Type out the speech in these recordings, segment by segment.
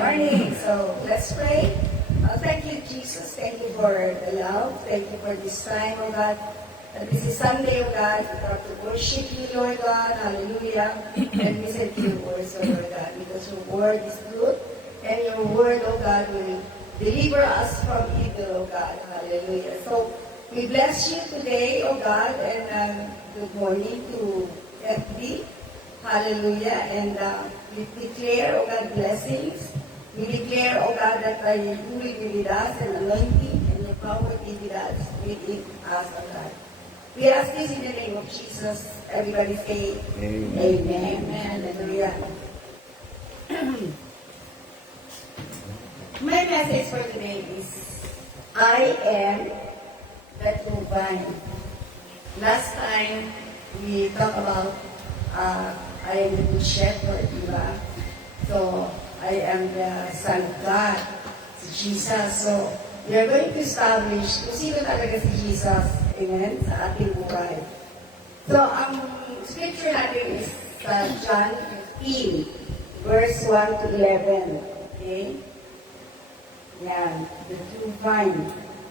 morning. So let's pray. Thank you, Jesus. Thank you for the love. Thank you for this time, oh God. And this is Sunday, oh God. We have to worship you, Lord God. Hallelujah. And listen to your words, oh Lord God, because your word is good. And your word, oh God, will deliver us from evil, oh God. Hallelujah. So we bless you today, oh God, and good morning to FB. Hallelujah. And we declare, oh God, blessings. We declare, oh God, that you will be with us and anointing and your power be with us, within us, oh God. We ask this in the name of Jesus. Everybody say, Amen. Amen. Hallelujah. My message for today is, I am the true vine. Last time, we talked about I am the good shepherd, diba? So, I am the Son of God, si Jesus. So, we are going to establish kung sino talaga si Jesus, amen, sa ating buhay. So, ang scripture natin is John 15, verse 1 to 11. Okay? Yan, the true vine.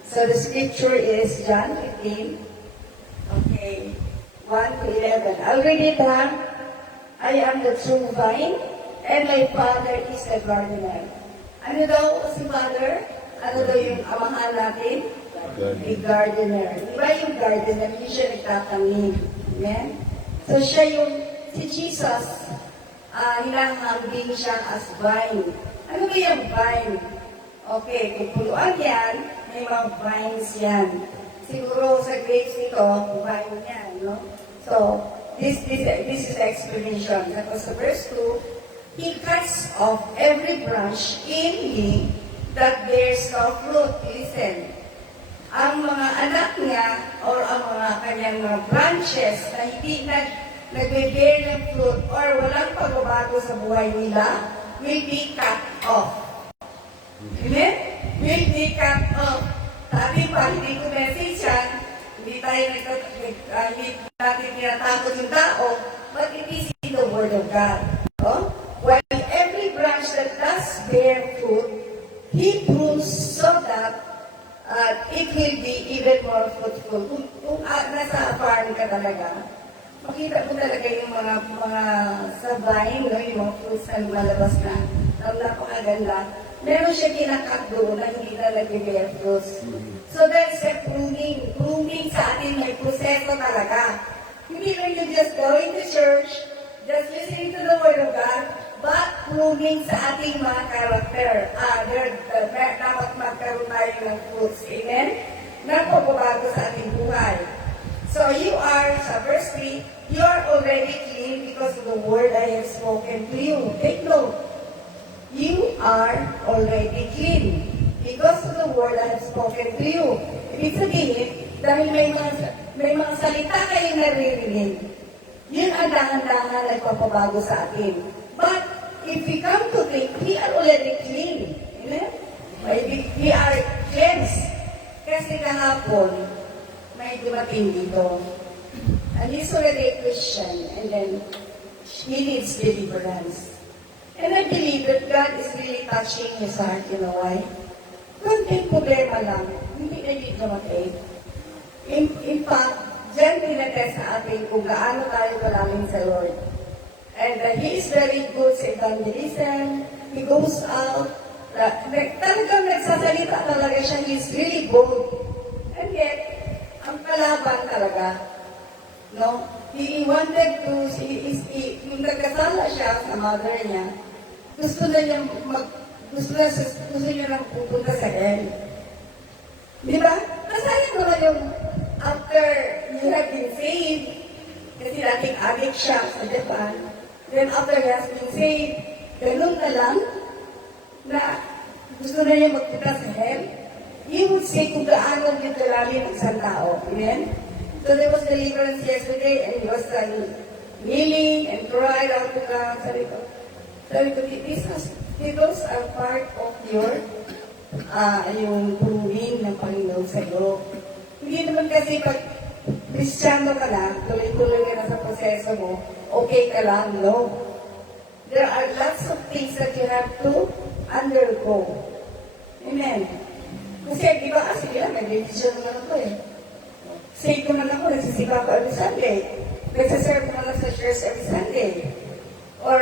So, the scripture is John 15, okay, 1 to 11. I'll read it, ha? I am the true vine, and my Father is the gardener. Ano daw si Father? Ano daw yung amahan natin? The gardener. Diba yung gardener? Hindi siya nagtatanim. Amen? So siya yung, si Jesus, hinahambing siya as vine. Ano ba yung vine? Okay, kung puluan yan, may mga vines yan. Siguro sa grapes nito, vine yan, no? So, this is the explanation. Tapos sa verse 2, He cuts off every branch in me that bears no fruit. Listen, ang mga anak niya or ang mga kanyang mga branches na hindi nagbe-bear ng fruit or walang pagbabago sa buhay nila will be cut off. Amen? Will be cut off. Sabi pa, hindi ko message yan, hindi natin tinatakot yung tao, but it is in the Word of God. Oh? While every branch that does bear fruit, He prunes so that it will be even more fruitful. Kung nasa farm ka talaga, makita mo talaga yung mga sa vine, no, yung mga fruits na lumalabas na napakaganda. Meron siya kinakat doon na hindi na nag-bear fruits. So that's a pruning. Pruning sa atin may proseso talaga. Hindi lang you just going to church, just listening to the Word of God, but pruning sa ating mga character. Dapat magkaroon tayo ng fruits. Amen? Nagpapabago sa ating buhay. So you are, sa verse 3, you are already clean because of the word I have spoken to you. Take note. You are already clean because of the word I have spoken to you. Ibig sabihin, dahil may mga salita kayong naririnig, yun ang dahan-dahan nagpapabago sa atin. But if we come to think, we are already clean. Amen? We are cleansed. Kasi kahapon, may dumating dito. And he's already a Christian. And then, he needs deliverance. And I believe that God is really touching his heart. You know why? Kunting problema lang, hindi na dito matay. In fact, dyan pinatest sa atin kung gaano tayo kalamin sa Lord. And he is very good sa evangelism. He goes out. Talagang nagsasalita talaga siya. He is really bold. And yet, ang kalaban talaga, no? He wanted to, nung nagkasala siya sa mother niya, gusto niya nang pupunta sa hell. Di ba? Masayang naman yung after you have been saved, kasi dating addict siya sa Japan, then after he has been saved, ganun na lang, na gusto na niya magpunta sa hell, he would say kung gaano yung kalalim ng isang tao. Amen? So there was deliverance yesterday, and he was kneeling and cried out to God. Sabi ko, those are part of your yung pruning ng Panginoon sa iyo. Hindi naman kasi pag Kristiyano ka na, tuloy-tuloy ka na sa proseso mo, okay ka lang, no? There are lots of things that you have to undergo. Amen. Kasi, di ba, sige lang, may religion naman ako eh. Say ko naman ako, nagsisimba ko every Sunday. Nagsaserve ko naman sa church every Sunday. Or,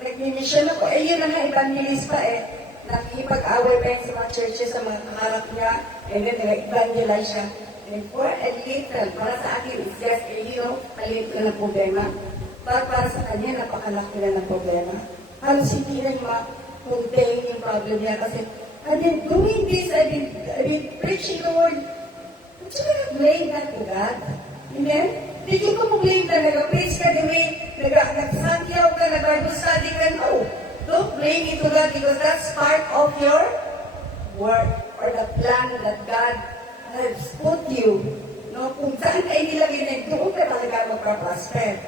nag-mission ako. Eh, yun na nga, evangelist pa eh. Nakikipag-away pa yun sa mga churches, sa mga kaharap niya. And then, nag-evangelize siya. And for a little, para sa akin, it's just a, maliit na ng problema. Para sa kanya, napakalaki na ng problema. Halos hindi rin ma-contain yung problem niya kasi I've been doing this, I've been preaching the word. But you cannot blame that to God. Amen? Hindi ko blame na nag-preach ka the way, nag-sangyaw ka, nag-Bible study ka. No. Don't blame it to God because that's part of your work or the plan that God has put you. No? Kung saan kayo nilagay na doon ka talaga magpa-prosper.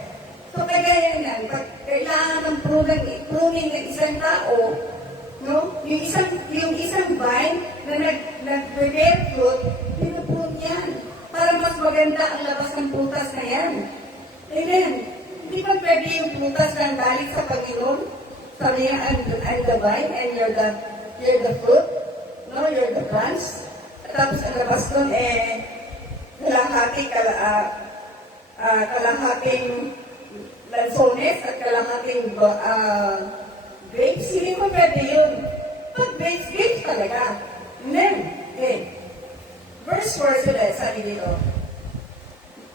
So, kagaya yan, pag kailangan ng pruning ng isang tao, no? Yung isang vine na nag-bear fruit, pinuprune yan. Para mas maganda ang labas ng prutas na yan. Amen. Hindi ba pwede yung prutas na galing sa Panginoon? Sabi niya, I'm the vine and you're the fruit. No, you're the branch. At tapos ang labas doon, kalahating lansones at kalahating grapes, hindi mo pwede yun. Pag grapes talaga. Amen. Okay. Verse 4 sila, sabi dito,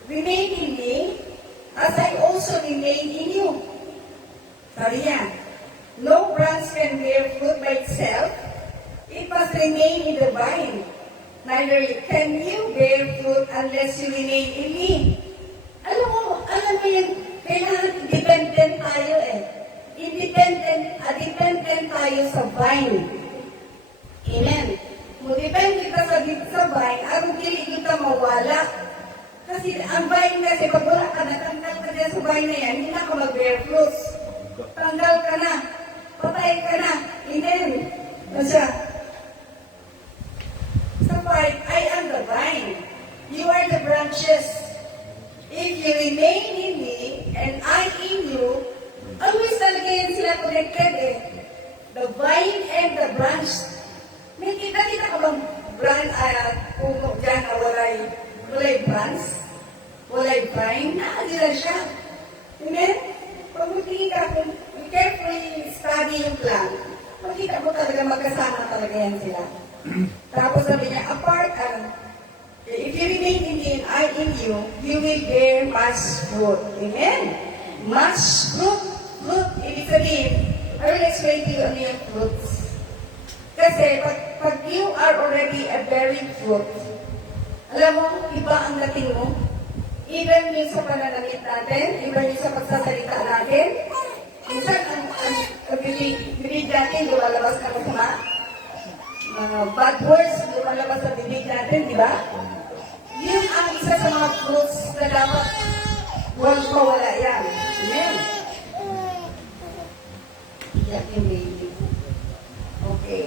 remain in me, as I also remain in you. Sabi niya, no branch can bear fruit by itself, it must remain in the vine. Neither can you bear fruit unless you remain in me. Alam mo yan, kailangan dependent tayo eh. Dependent tayo sa vine. Amen. Kung depende ka sa vine, anong kiligin ka mawala? Kasi ang vine kasi, pag wala ka na, tanggal ka dyan sa vine na yan, hindi na ka mag-bear fruits. Tanggal ka na. Patay ka na. Amen. Masya. Sa vine, I am the vine. You are the branches. If you remain in me, and I in you, always talaga yan sila connected eh. The vine and the branch. May kita ka bang branch, puno dyan na walay branch? Walay vine? Nakadila siya. Amen? Pag magtingin ka, kung carefully study yung plan, makita mo talaga magkasama talaga yan sila. Tapos sabi niya, if you remain in me and I in you, you will bear much fruit. Amen? Much fruit. Fruit, ibig sabihin, I will explain to you ano yung fruits. Kasi, pag you are already a bearing fruit, alam mo, iba ang dating mo. Even yung sa pananamit natin, even yung sa pagsasalita natin, minsan, ang bibig natin, lumalabas na masama. Bad words, lumalabas sa bibig natin, di ba? Yun ang isa sa mga fruits na dapat huwag mawala yan. Amen? Iyak yung baby. Okay.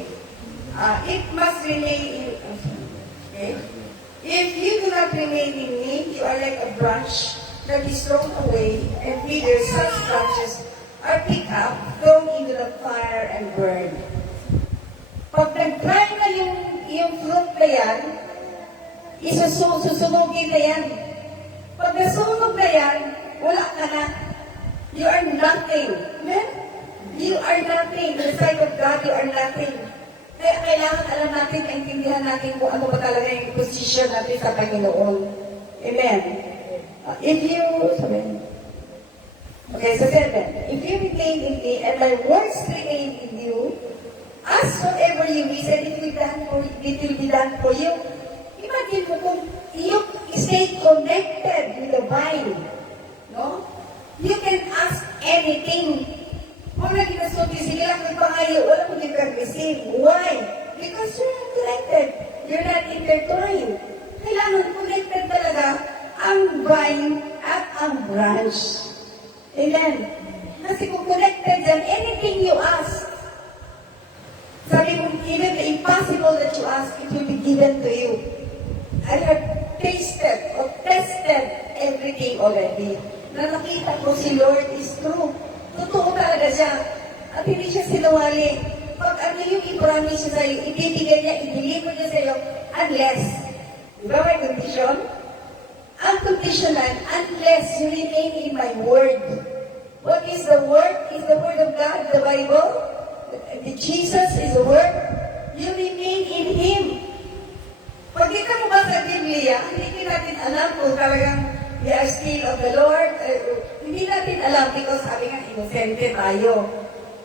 It must remain in okay? If you do not remain in me, you are like a branch that is thrown away, and withers. Such branches are picked up, thrown into the fire, and burned. Pag nag-dry na yung fruit na yan, susunugin na yan. Pag nasunog na yan, wala ka na. You are nothing. Amen? You are nothing. In the sight of God, you are nothing. Kaya kailangan alam natin, intindihan natin kung ano ba talaga yung position natin sa Panginoon. Amen? Okay, so 7. If you remain in me, and my words remain in you, ask whatever you wish, and it will be done for you. Imagine mo kung you stay connected with the vine. No? You can ask anything. Kung nagkinasunti, sige lang kung pangayo, wala mo din receive. Why? Because you're not connected. You're not intertwined. Kailangan connected talaga ang vine at ang branch. Amen? Kasi kung connected yan, anything you ask, sabi mo, even the impossible that you ask, it will be given to you. I have tasted or tested everything already. Na nakita ko si Lord is true. Totoo talaga siya. At hindi siya sinungaling. Pag pag ano yung i-promise niya sa'yo, ibibigay niya, i-deliver niya sa'yo, unless, di ba may condition? Ang conditional, unless you remain in my word. What is the word? Is the word of God, the Bible? Jesus is the word. You remain in Him. Pag di ka mabasa sa Biblia, hindi natin alam kung talagang we are still of the Lord. Hindi natin alam because sabi nga, inosente tayo.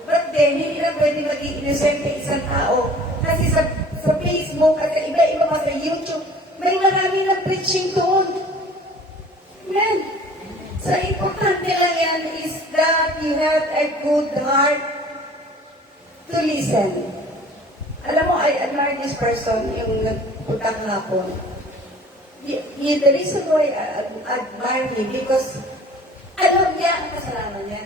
But then, hindi na pwede maging inosente isang tao. Kasi sa Facebook at iba-iba pa sa YouTube, may marami na preaching doon. Amen. So, importante lang yan is that you have a good heart to listen. Alam mo, I admire this person, yung nagpunta kahapon. The reason why I admire him because alam niya ang kasalanan niya.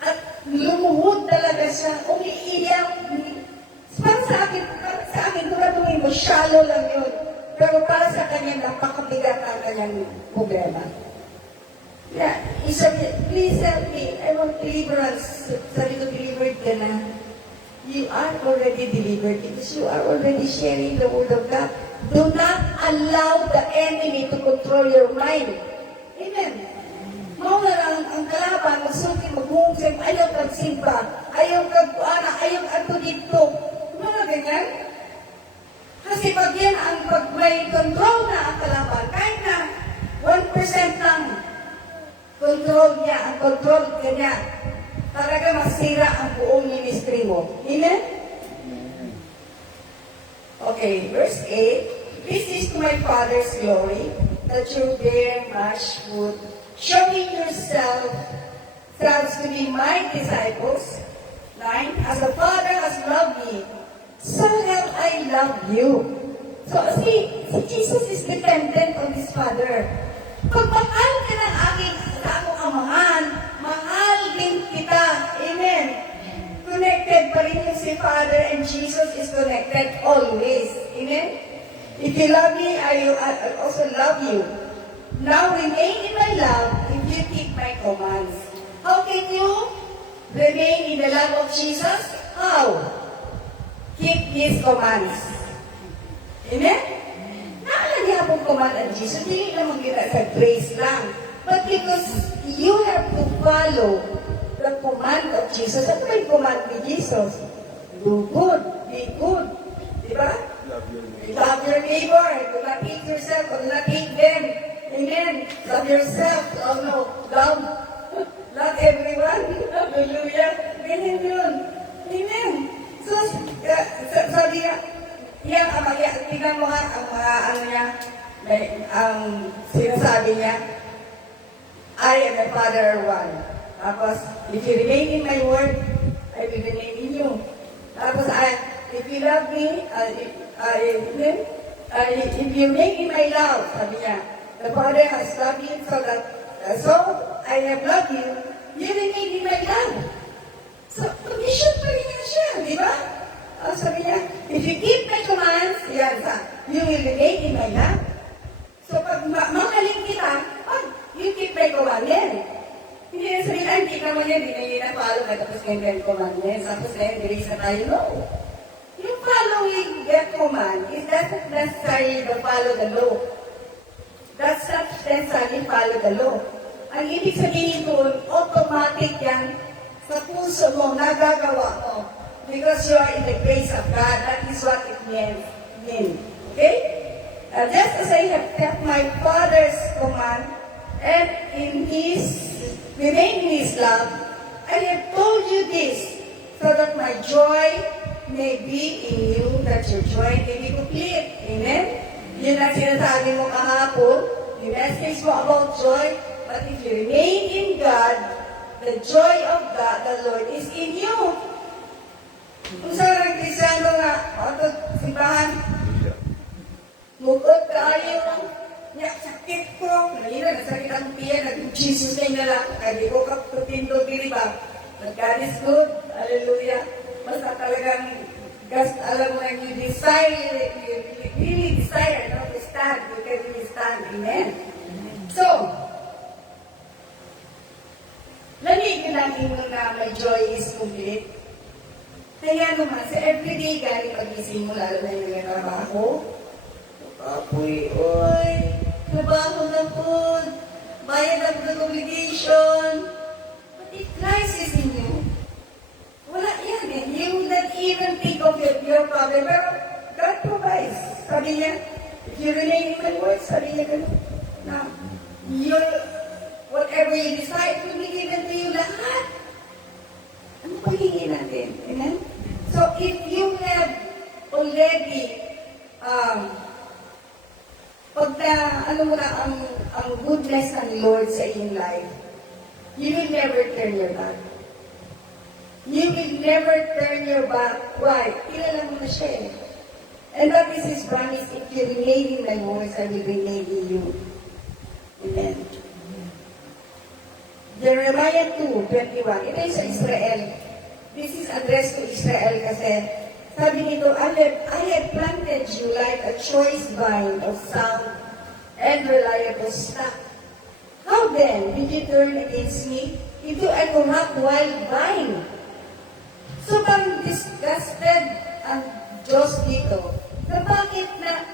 At lumuhod talaga siya, umiiyak. Para sa akin, tumatungin mo, shallow lang yun. Pero para sa kanya, napakabigat ang kanyang problema. Yeah, he said, please help me. I want deliverance. Sabi ko, delivered ka na. You are already delivered because you are already sharing the word of God. Do not allow the enemy to control your mind. Amen. Mawala lang ang kalaban, magsukin, maghungsay, ayaw kagsimba, ayaw kagkuana, ayaw ato dito. Mga ganyan. Kasi pag yan pag may control na ang kalaban, kahit na 1% lang control niya, ang control niya, talaga masira ang buong ministry mo. Amen? Okay, verse 8. This is to my Father's glory, that you bear much fruit, showing yourselves to be my disciples. 9. As the Father has loved me, so have I loved you. So, si Jesus is dependent on His Father. Pag mahal ka ng aking sa akong amahan, mahal din kita. Amen. Connected pa rin yung si Father and Jesus is connected always. Amen. If you love me, I also love you. Now remain in my love if you keep my commands. How can you remain in the love of Jesus? How? Keep His commands. Amen? Naalala pong command of Jesus, hindi naman kita sa grace lang. But because you have to follow the command of Jesus. Ano ba yung command ni Jesus? Do good, be good. Diba? Love your neighbor. Do not hate yourself. Do not hate them. Amen. Love yourself. Oh no. Love. Love everyone. Hallelujah. Ganyan yun. Amen. So, sabi nga, tingnan mo nga ang mga ano niya, ang sinasabi niya, I and my Father are one. Tapos, if you remain in my word, I will remain in you. Tapos, if you love me, if you remain in my love, sabi niya, the Father has loved you so I have loved you, you remain in my love. So, condition pa rin nga siya, di ba? Sabi niya, if you keep my commands, you will remain in my love. So, pag mahalin kita, you keep my commandments. Hindi na sabihin, hindi naman yan, hindi na follow ka, tapos yung 10 commandments, tapos na yun, release na tayo. No. Yung following that command is not necessarily to follow the law. That's not necessarily follow the law. Ang ibig sabihin doon, automatic yan sa puso mo, nagagawa mo. Because you are in the grace of God, that is what it means. Okay? Just as I have kept my Father's command, and remain in His love, I have told you this, so that my joy may be in you, that your joy may be complete. Amen? Yun ang sinasabi mo kahapon, yung message mo about joy, but if you remain in God, the joy of God, the Lord, is in you. Kung sa mga Kristiano nga, simbahan, mukot tayo, sakit ko, nasakit ang tiyan, nag-Jesus na yung nalak, kaya ko kapitindo diriba, God is good, hallelujah, basta talagang, alam mo na, you desire, you really desire, to stand, you can really stand, amen? So, lamigin natin mo na my joy is complete. Kaya naman, sa everyday galing pagising mo, lalo na yung trabaho, apoy, oy, trabaho na po, bayad na po ng obligation. But if Christ is in you, wala yan eh. You will not even think of your problem. Pero God provides. Sabi niya, if you remain in my word, sabi niya gano'n, na your, whatever you decide will be given to you lahat. Ano pagiging natin? Amen? So, if you have already, pag na, ano mo na, ang goodness ng Lord sa iyong life, you will never turn your back. You will never turn your back. Why? Kilala mo na siya eh. And that is His promise, if you remain in my words, I will remain in you. Amen. Jeremiah 2:21. Ito yung sa Israel. This is addressed to Israel kasi sabi nito, I have planted you like a choice vine of sound and reliable stock. How then did you turn against me? If you are corrupt wild vine. So parang disgusted ang Diyos dito na bakit na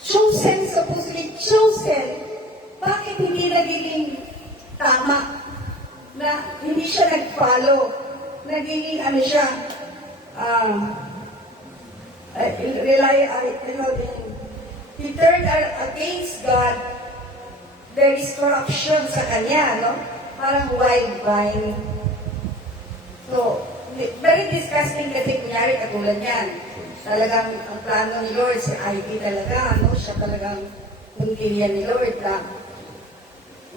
chosen, supposedly chosen, bakit hindi nagiging tama? Na hindi siya nag-follow, nagiging ano siya, he turned against God, there is corruption sa kanya, no? Parang wild vine. So, very disgusting kasi kunyari katulad yan. Talagang ang plano ni Lord, si Ivy talaga, no? Siya talagang kuntilyan ni Lord lang.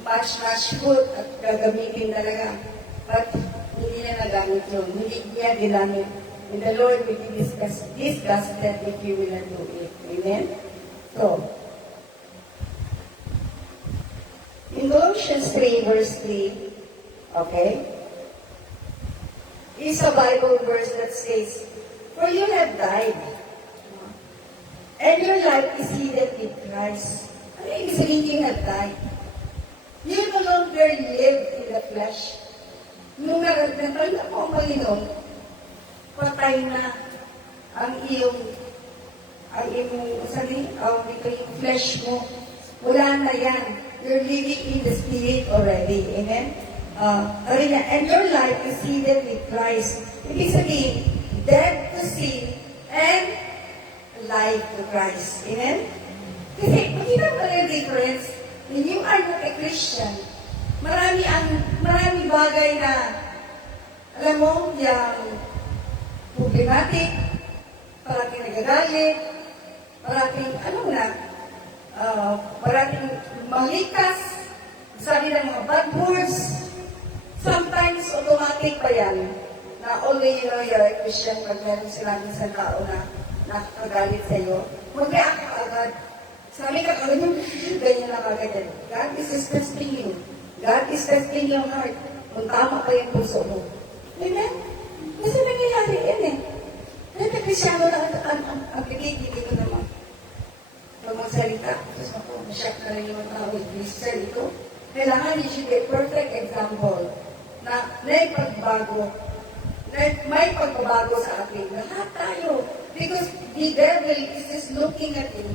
Much food at gagamitin talaga. But hindi niya nagamit yun. Hindi niya ginamit. And the Lord will be disgusted if you will not do it. Amen? So, in Colossians 3 verse 3, okay, is a Bible verse that says, for you have died, and your life is hidden in Christ. Ano yung sabihin you have died? You no longer live in the flesh. Nung nagdadal ako ang Panginoon, patay na ang iyong flesh mo. Wala na yan. You're living in the Spirit already. Amen? And your life is hidden with Christ. Ibig sabihin, dead to sin and alive to Christ. Amen? Kasi, makita mo na yung difference. When you are not a Christian, marami bagay na, alam mo, yung problematic, parating nagagalit, parating, parating malikas, sabi ng mga bad words. Sometimes, automatic pa yan, na only you know you're a Christian, pag meron silang isang tao na nakakagalit sa iyo, mag-react ka agad. Sabi ka, ganyan lang agad yan. God is testing you. God is testing your heart. Kung tama pa yung puso mo. Amen? Kasi nangyayari yan eh. Kaya Krisyano lang ang pinigili ko naman. Pag magsalita, tapos ako, masyak na rin yung tao with Christian ito. Kailangan you should be a perfect example na may pagbabago sa atin. Lahat tayo. Because the devil is just looking at you.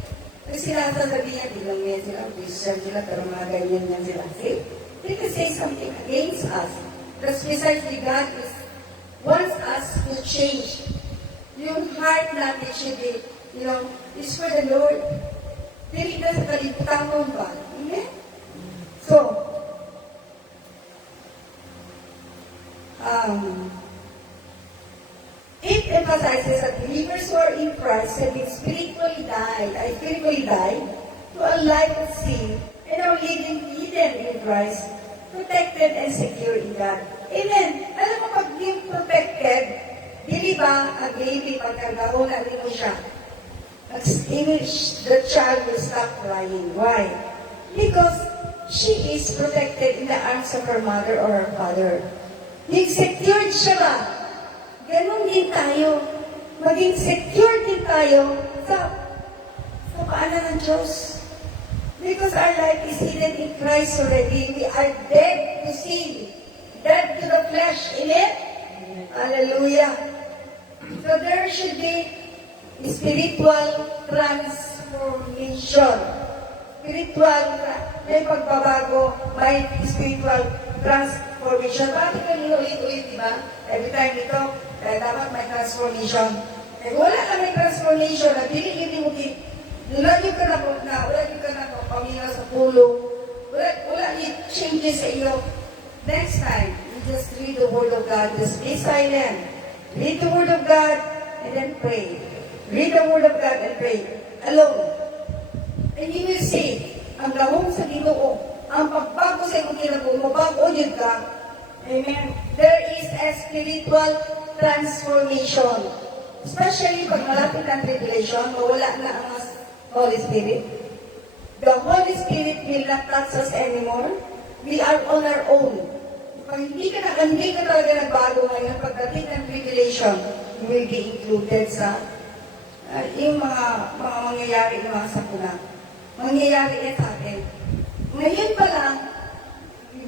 Kasi sasabihin niya, bilang yan sila, Christian sila, pero mga ganyan yan sila. See? They can say something against us. That's precisely God wants us to change. Yung heart natin should be, is for the Lord. Dili na sa kalibutan mo ba? Amen? So, it emphasizes that believers who are in Christ have been spiritually died to a life of sin and are living hidden in Christ, protected and secure in God. Amen. Alam mo, pag being protected, di ba, ang baby, pagkagahunan rin mo siya, the child will stop crying. Why? Because she is protected in the arms of her mother or her father. Yung secured siya ba? Ganon din tayo. Maging secure din tayo sa paanan ng Diyos. Because our life is hidden in Christ already. We are dead to sin. Dead to the flesh. Amen? Hallelujah. So there should be spiritual transformation. May pagbabago, may spiritual transformation. Bakit ka ulit-ulit, di ba? Every time ito, dapat may transformation. Wala ka may transformation, na dili mo wala yung ka na pamilya sa pulo, wala yung changes sa iyo. Next time, you just read the Word of God, just be silent. Read the Word of God, and then pray. Read the Word of God and pray. Alone. And you will see, ang lahong sa Ginoo, ang pagbago sa iyong kinabuhi, mabago yun ka. Amen. There is a spiritual transformation. Especially pag malapit ang tribulation, mawala na ang Holy Spirit. The Holy Spirit will not touch us anymore. We are on our own. Pag hindi ka talaga nagbago ngayon, pagdating ng tribulation, you will be included sa yung mga mangyayari ng mga sakuna. Mangyayari yan sa atin. Ngayon pa lang,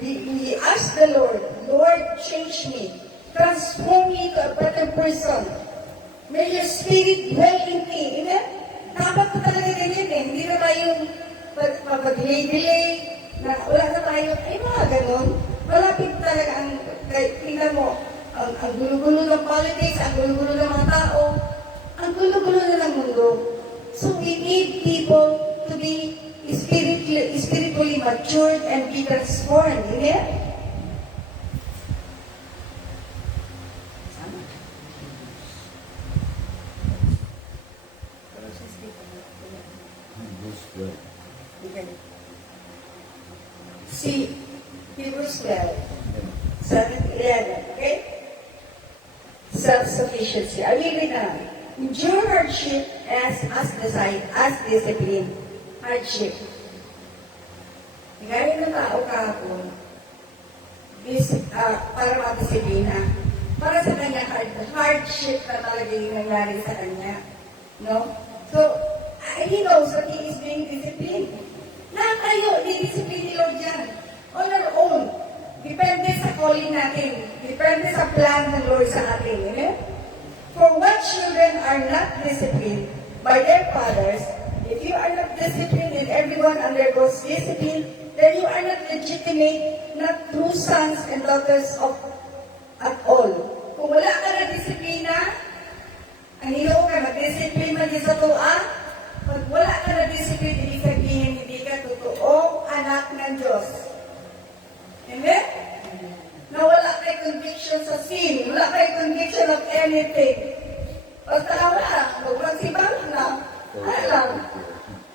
we ask the Lord, Lord, change me. Transform me to a better person. May your spirit dwell in me. Amen? Dapat po talaga ganyan eh. Hindi na tayong pag-delay, na wala na tayo, ay mga ganon. Malapit talaga ang, tingnan mo, ang gulo-gulo ng politics, ang gulo-gulo ng mga tao, ang gulo-gulo na ng mundo. So we need people to be spiritually matured and be transformed. Amen? See, Hebrews 12, 7-11, okay? Self-sufficiency. I will read now. Endure hardship as discipline. Hardship. Gaya ng tao kahapon, para madisiplina. Para sa kanya, hardship na talaga yung nangyari sa kanya. No? So, he knows that he is being disciplined. Lahat tayo, didiscipline ni Lord yan. On our own. Depende sa calling natin. Depende sa plan ng Lord sa atin. Amen? For what children are not disciplined by their fathers, if you are not disciplined and everyone undergoes discipline, then you are not legitimate, not true sons and daughters of at all. Kung wala ka na disiplina, ang ilo ka, mag-discipline man din sa tuwa, pag wala ka na discipline, ibig sabihin, hindi ka totoong anak ng Diyos. Amen? Na wala kay conviction sa sin, wala kay conviction of anything. Basta wala, magpagsibang na, alam.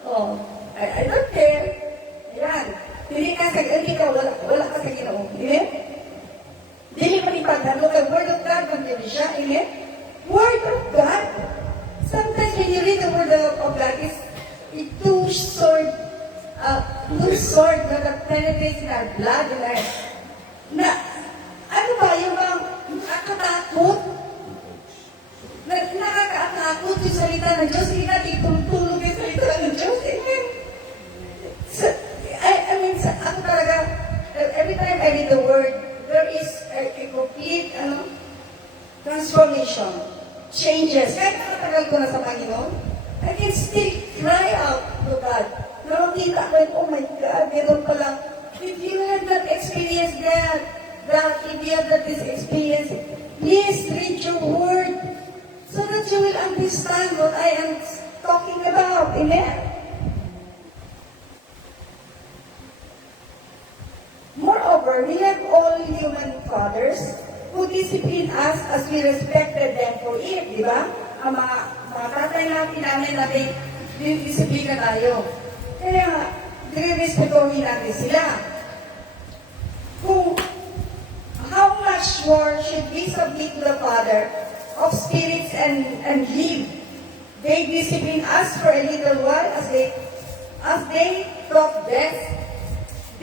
Oh, I don't care. Ayan. Hindi ka, wala ka sa Ginoo. Amen? Dili mo ipagdano kay Word of God, magdili siya. Amen? Word of God. Sometimes when you read the Word of God, it's a two-sword that penetrates in our blood and our... Na, ano ba, yung mga nakakatakot? Nakakatakot yung salita ng Diyos. Hindi natin tulog yung salita ng Diyos. Amen? So, I mean, ako talaga, every time I read the Word, there is a complete, transformation. Changes. Kahit nakatagal ko na sa Panginoon, I can still cry out to God. Nakakita ko, oh my God, gano'n pala. If you have not experienced that, if you have not this experience, please read your Word so that you will understand what I am talking about. Amen? Moreover, we have all human fathers who discipline us as we respected them for it, di ba? Ang mga tatay natin, disiplina tayo. Kaya, dire-respetuhin natin sila. How much more should we submit to the Father of spirits and live? They discipline us for a little while as they thought death.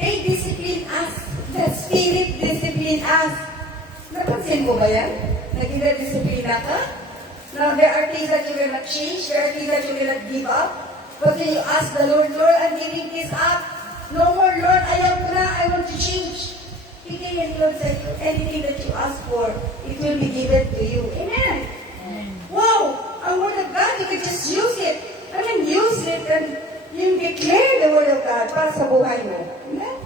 They discipline us. The Spirit discipline us. Napansin mo ba yan? Naging na-disiplina ka? Now, there are things that you will not change. There are things that you will not give up. But when you ask the Lord, Lord, I'm giving this up. No more, Lord, I want to change. Today, and Lord said, anything that you ask for, it will be given to you. Amen. sa buhay mo. Amen?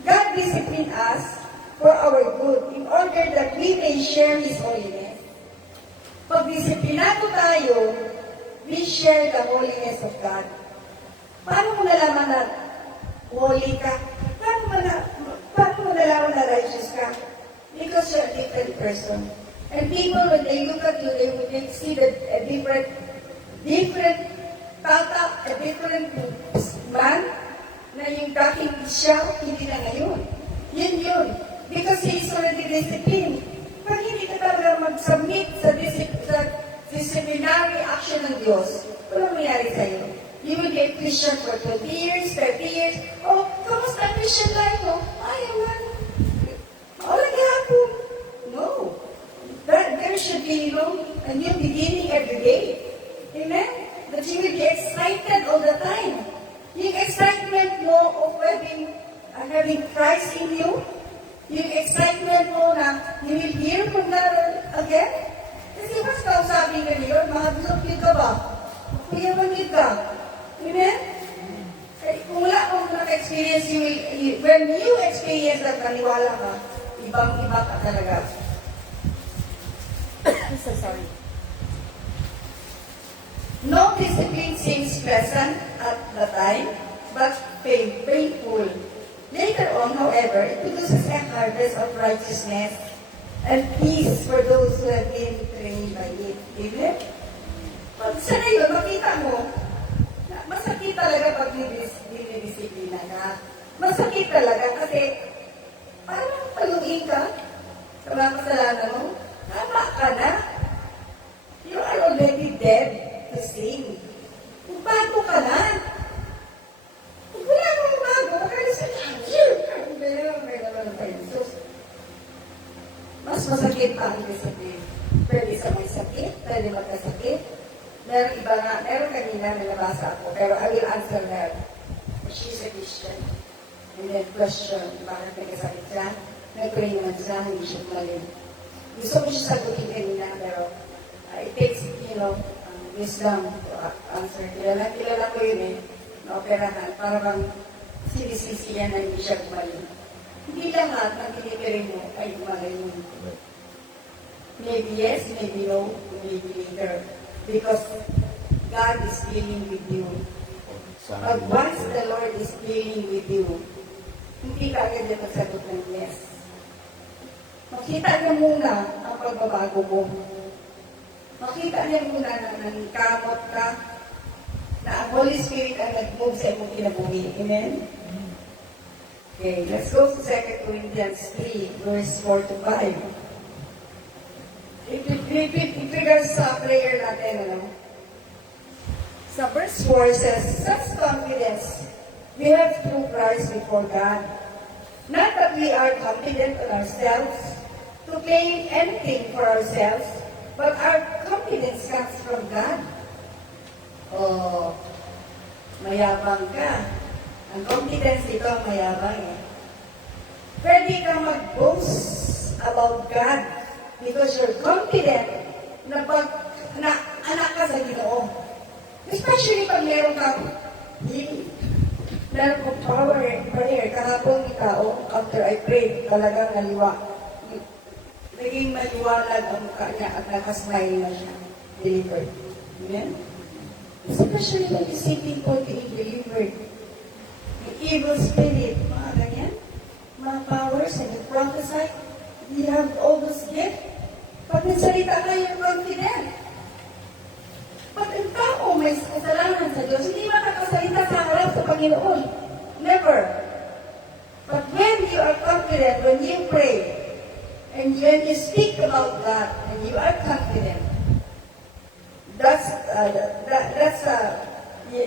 God disciplined us for our good in order that we may share His holiness. Pag disiplinado tayo, we share the holiness of God. Paano mo nalaman na holy ka? Paano mo nalaman na righteous ka? Because you're a different person. And people, when they look at you, they will see that a different tata, a different man, na yung dating siya, hindi na ngayon. Yun. Because he is already disciplined. Pag hindi ka talaga mag-submit sa disciplinary action ng Diyos, walang mangyari sa'yo. You will be a Christian for 20 years, 30 years. Oh, kamusta ang Christian life mo? Ayaw nga. Walang hapon. No. There should be, a new beginning every day. Amen? That you will be excited all the time. Yung excitement mo of having Christ in you, yung excitement mo na you will hear from God again. Kasi mas kausapin ka niyo, mahadlok ka ba? Kuyaman ka. Amen? Kung wala kang naka-experience, when you experience that, maniwala ka, ibang-iba ka talaga. So sorry. No discipline seems pleasant at the time, but painful. Later on, however, it produces a harvest of righteousness and peace for those who have been trained by it. Amen? Pag sa ngayon, makita mo, masakit talaga pag dinidisiplina ka. Masakit talaga kasi parang paluin ka sa mga kasalanan mo. Tama ka na. You are already dead to sin. Kung bago ka na, kung wala kang bago, makalis ka na. May naman tayo. So, mas masakit pa ang discipline. Pwede sa may sakit, pwede magkasakit. Meron kanina na nabasa ako, pero I will answer her. She's a Christian. And then question, bakit nagkasakit siya? Nag-pray naman siya, hindi siya kumalim. Gusto ko siya sagutin kanina, pero it takes, wisdom to answer. Kilala ko yun na-operahan, para bang sinisisi yan na hindi siya kumalim. Hindi lahat ng tinipiri mo ay kumalim. Maybe yes, maybe no, maybe later. Because God is dealing with you. But once the Lord is dealing with you, hindi ka agad na magsagot ng yes. Makita niya muna ang pagbabago mo. Makita niya muna na nangkamot ka, na ang Holy Spirit ang nag-move sa iyong kinabuhi. Amen? Okay, let's go to 2 Corinthians 3, verse 4 to 5. It regards sa prayer natin, Sa verse 4 says, such confidence we have through Christ before God. Not that we are confident on ourselves to claim anything for ourselves, but our confidence comes from God. Oh, mayabang ka. Ang confidence ito ang mayabang Pwede kang mag-boast about God because you're confident na anak ka sa Ginoo. Especially pag meron kang healing. Meron kong prayer. Kahapon tao, after I prayed, talagang naliwa. Naging maliwanag ang mukha niya at nakasmile na siya. Delivered. Amen? Especially when you see people being delivered. The evil spirit, mga ganyan, mga powers, and you prophesy, you have all those gifts. Pag nagsalita ka, you're confident. Pag ang tao may kasalanan sa Diyos, hindi makakasalita sa harap sa Panginoon. Never. But when you are confident, when you pray, and when you speak about God, and you are confident,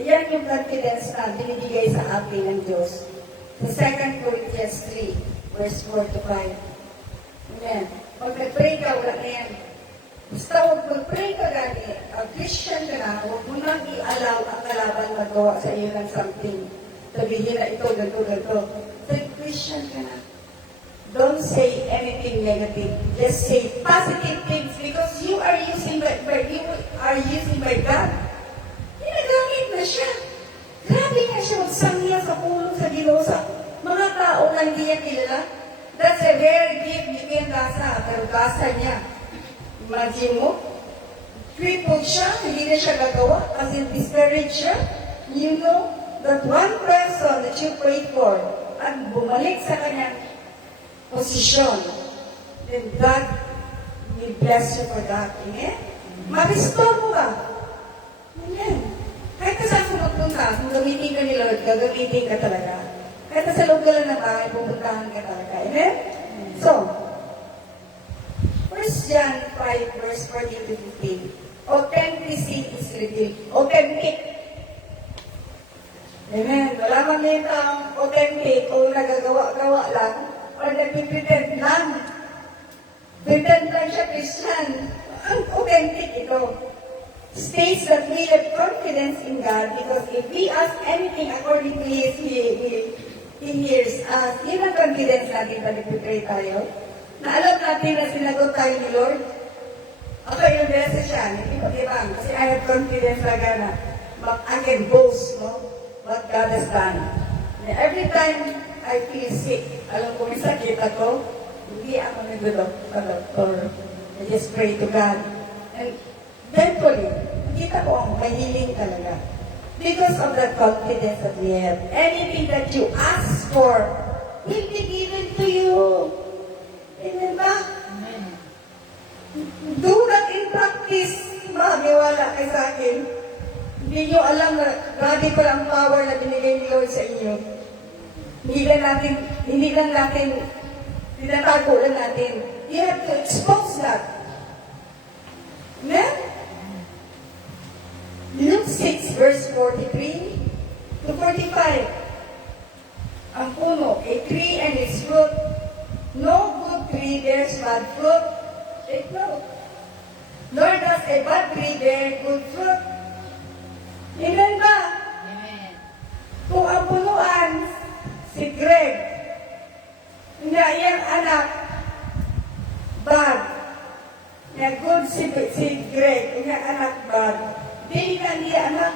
yan yung confidence na binibigay sa atin ng Diyos. Sa 2 Corinthians 3, verse 4 to 5. Amen. Pag nag-pray ka, wala na yan. Basta huwag mag-pray ka gani, Christian ka na, huwag mo nang i-allow ang kalaban magawa sa iyo ng something. Sabihin na ito, ganito. Say, Christian ka na. Don't say anything negative. Just say positive things because you are using by God. Ginagamit na siya. siya magsangya sa pulo sa Ginoo sa mga tao na hindi niya kilala. That's a rare gift ni Ken Gasa, pero gasa niya. Imagine mo, crippled siya, hindi na siya gagawa kasi discouraged siya. You know, that one person that you prayed for at bumalik sa kanyang posisyon, then God will bless you for that. Amen? Ma-restore mo ba? Amen. Kahit na saan ka magpunta, kung gamitin ka ni Lord, gagamitin ka talaga. Kahit na sa loob ka lang ng bahay, pupuntahan ka talaga. Amen? So, 1 John 5, verse 14 to 15. Authenticity is revealed. Authentic. Amen. Wala man yung taong authentic o nagagawa-gawa lang or nagpipretend lang. Pretend lang siya Christian. Ang authentic ito. States that we have confidence in God because if we ask anything according to His will, He hears us. Yun ang confidence natin na nagpipray tayo. Na alam natin na sinagot tayo ni Lord. Ako yung beses siya, hindi ko ibang. Kasi I have confidence talaga na I can boast, no? What God has done. And every time I feel sick, alam ko may sakit ako, hindi ako nag-doctor. I just pray to God. And thankfully, nakita ko ang may healing talaga. Because of the confidence that we have. Anything that you ask for will be given to you. Amen ba? Do that in practice. Magiwala kayo sa akin. Hindi nyo alam na grabe pa ang power na binigay ni Lord sa inyo. Hindi lang natin, tinatago lang natin. You have to expose that. Amen? Luke 6, verse 43 to 45. Ang puno, a tree and its fruit. No good tree bears bad fruit. Take note. Nor does a bad tree bear good fruit. Amen ba? Amen. Kung ang punuan, si Greg, na iyang anak, bad. Na good si Greg, iyang anak, bad. Di na niya anak.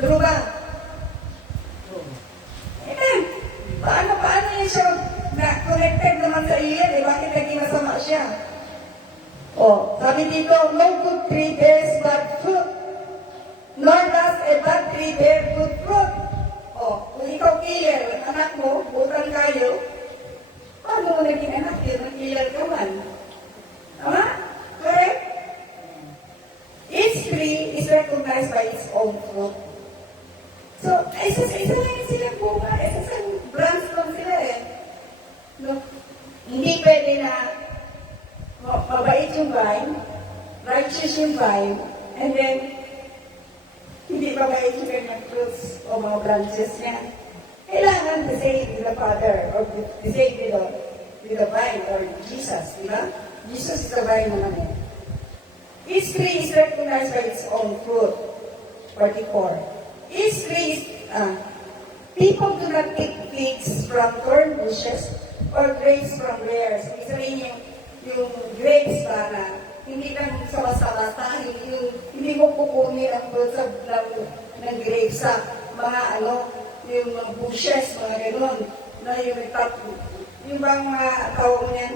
Pero ba? Amen. Paano niya siya na connected naman sa iya, eh, bakit naging masama siya? Oh, sabi dito, no good tree bears bad fruit, nor does a bad tree bear good fruit. Oh, kung ikaw killer, anak mo, butang kayo, paano mo naging anak yun? Nag-killer ka man. Tama? Correct? Each tree is recognized by its own fruit. So, isa lang silang bunga, isang branch lang sila eh. No? Hindi pwede na mabait yung vine, righteous yung vine, and then hindi mabait yung kanyang fruits o mga branches niya. Kailangan the same with the Father or the same with the vine or Jesus, di ba? Jesus is the vine naman eh. Each tree is recognized by its own fruit. 44. Each tree is, people do not take figs from thorn bushes or grapes from bears. Ibig sabihin yung grapes ba na hindi lang sawa-sawa hindi mo kukunin ang fruits ng grapes sa mga yung mga bushes, mga gano'n, na yung bang mga tawag niyan,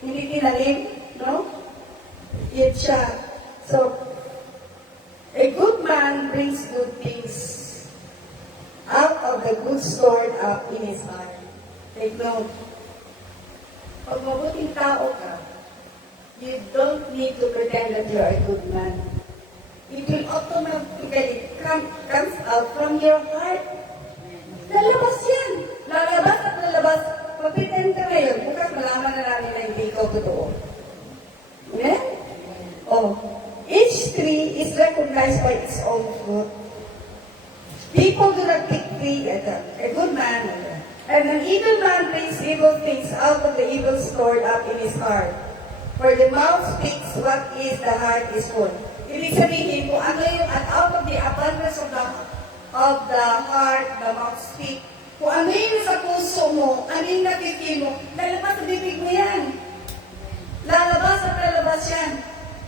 hindi tinalim, no? Yet siya. So, a good man brings good things out of the good stored up in his heart. Take note. Pag mabuting tao ka, you don't need to pretend that you are a good man. It will automatically comes out from your heart. Lalabas yan. Lalabas at lalabas. Pag-pretend ka ngayon, bukas malaman na namin na hindi ikaw totoo. Amen? Oh, each tree is recognized by its own fruit. People do not pick tree at a good man, and an evil man brings evil things out of the evil stored up in his heart. For the mouth speaks what is the heart is full. Ibig sabihin kung ano yung out of the abundance of the heart, the mouth speak. Kung ano yung sa puso mo, ano yung nakikita mo, lalabas sa bibig mo yan. Lalabas at lalabas yan.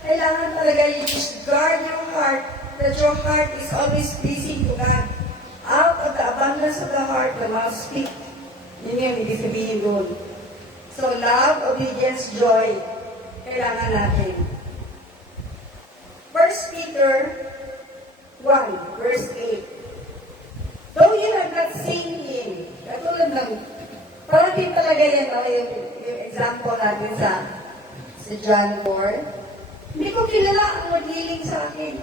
Kailangan talaga you guard your heart that your heart is always pleasing to God. Out of the abundance of the heart, the mouth speak. Yun yung ibig sabihin doon. So, love, obedience, joy, kailangan natin. 1 Peter 1, verse 8. Though you have not seen Him, katulad ng, parating talaga yan, yung example natin sa John 4, hindi ko kilala ang maghiling sa akin.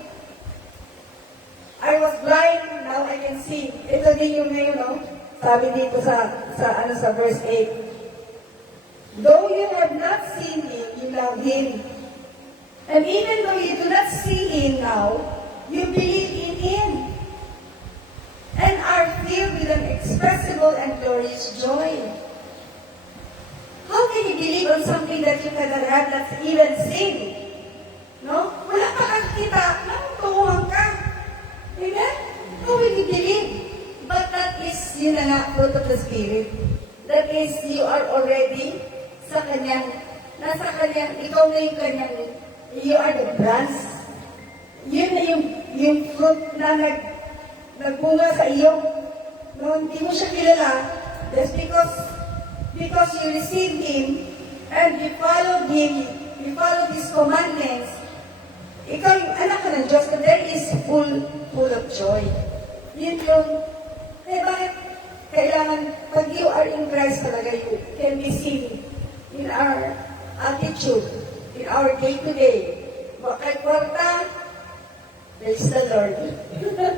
I was blind, now I can see. Ito din yung ngayon, no? Sabi dito sa verse 8. Though you have not seen Him, you love Him. And even though you do not see Him now, you believe in Him. And are filled with an inexpressible and glorious joy. How can you believe on something that you cannot have not even seen? No? Wala pa kang kita, tuwang ka. Amen? How will you believe? But that is, yun na nga, fruit of the Spirit. That is, you are already sa Kanyang, nasa Kanyang, ikaw na yung Kanyang, you are the branch. Yun na yung fruit na nagbunga sa iyo. No, hindi mo siya kilala, just because you received Him, and you followed Him, you followed His commandments, ikaw yung anak ka ng Diyos, but there is full of joy. Yun yung, kaya bakit kailangan, pag you are in Christ talaga, you can be seen in our attitude, in our day-to-day. Kahit kwarta, praise the Lord.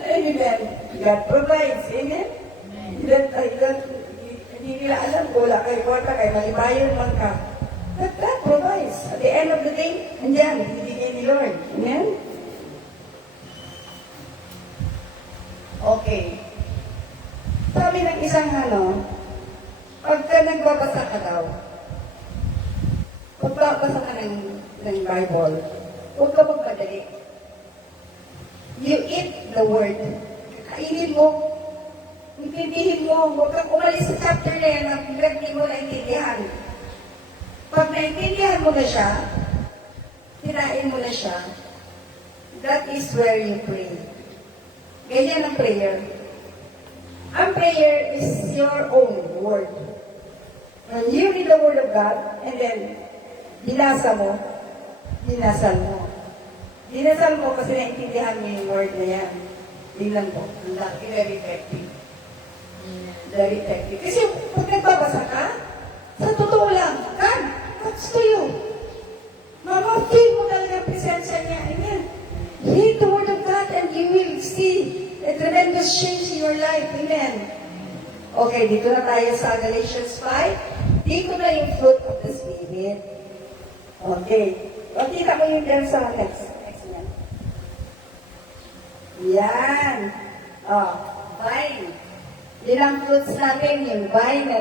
Amen. God provides. Amen? Hindi nila alam, wala kayo kwarta, kayo malibayan man ka. But God provides. At the end of the day, andyan, bibigay ni Lord. Amen? Okay. Sabi ng isang pagka nagbabasa ka daw, pagbabasa ka ng Bible, huwag ka magmadali. You eat the Word. Kainin mo. Intindihin mo. Huwag kang umalis sa chapter na yan at hindi mo naintindihan. Pag naintindihan mo na siya, kinain mo na siya, that is where you pray. Ganyan ang prayer. Ang prayer is your own word. When you read the Word of God, and then, dinasal mo. Dinasal mo kasi naintindihan mo yung word na yan. Tingnan mo. Ang laki, very effective. Very effective. Kasi pag nagbabasa ka, sa totoo lang, God, what's to you? Mama-feel mo talaga ang presensya niya. Amen. Read the Word of God and you will see a tremendous change in your life. Amen. Okay, dito na tayo sa Galatians 5. Dito na yung fruit of the Spirit. Okay. Makita mo yung dyan sa next one. Yan. Vine. Yun ang fruits natin, yung vine,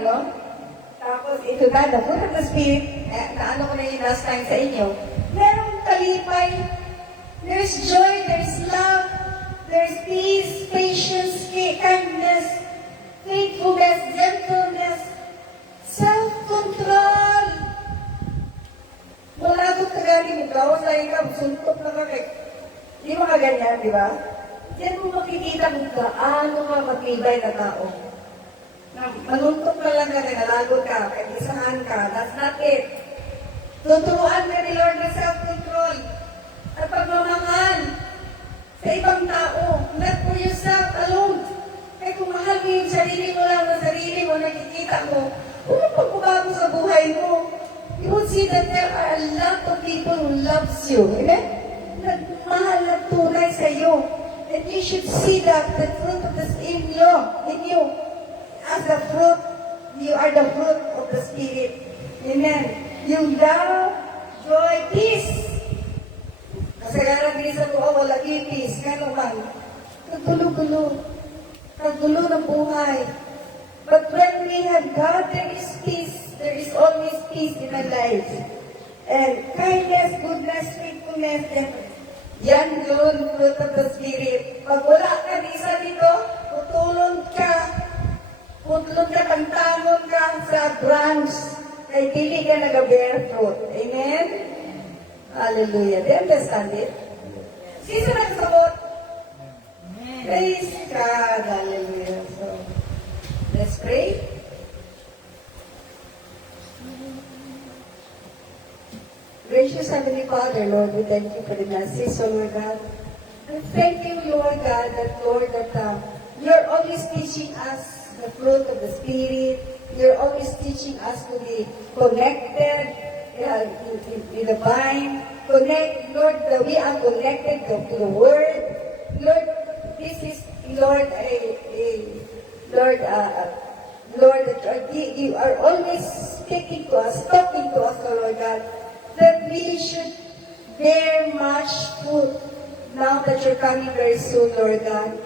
Tapos, ito na, the fruit of the Spirit, naano ko na yung last time sa inyo, merong kalipay, there's joy, there's love, there's peace, patience, kindness, faithfulness, gentleness, self-control. Wala kong tagali mo, gawas lagi ka, suntok na ka kay. Hindi mo ka ganyan, di ba? Diyan mo makikita kung gaano ka matibay na tao. Manuntok na lang ka, nalagod ka, kaisahan ka, that's not it. Tuturuan ka ni Lord ng self-control at pagmamahal sa ibang tao, not for yourself alone. Kaya kung mahal mo yung sarili mo lang na sarili mo, nakikita mo, kung pagbabago sa buhay mo, you will see that there are a lot of people who loves you. Amen? Nagmahal na tunay sa iyo. And you should see that the fruit of the Spirit in you. As the fruit, you are the fruit of the Spirit. Amen. Yung love, joy, peace. Kasagaran din sa buo, wala peace. Gano'n man. Kagulo-gulo. Kagulo ng buhay. But when we have God, there is peace. There is always peace in our lives. And kindness, goodness, faithfulness, yan yun, fruit of the Spirit. Pag wala ka isa dito, putulon ka, pantangon ka sa branch, kay dili ka nag-bear fruit. Amen? Hallelujah. Do you understand it? Sino nagsabot? Praise God. Hallelujah. So, let's pray. Gracious Heavenly Father, Lord, we thank you for the message, so Lord God. And thank you, Lord God, that you're always teaching us the fruit of the Spirit. You're always teaching us to be connected in the vine. Lord, that we are connected to the Word. Lord, this is, Lord, Lord, that you are always speaking to us, talking to us, oh Lord God, that we should bear much fruit now that you're coming very soon, Lord God.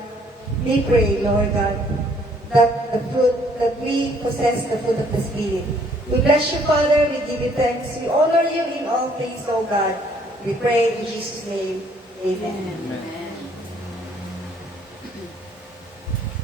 We pray, Lord God, that we possess the fruit of the Spirit. We bless you, Father. We give you thanks. We honor you in all things, oh God. We pray in Jesus' name. Amen. Amen.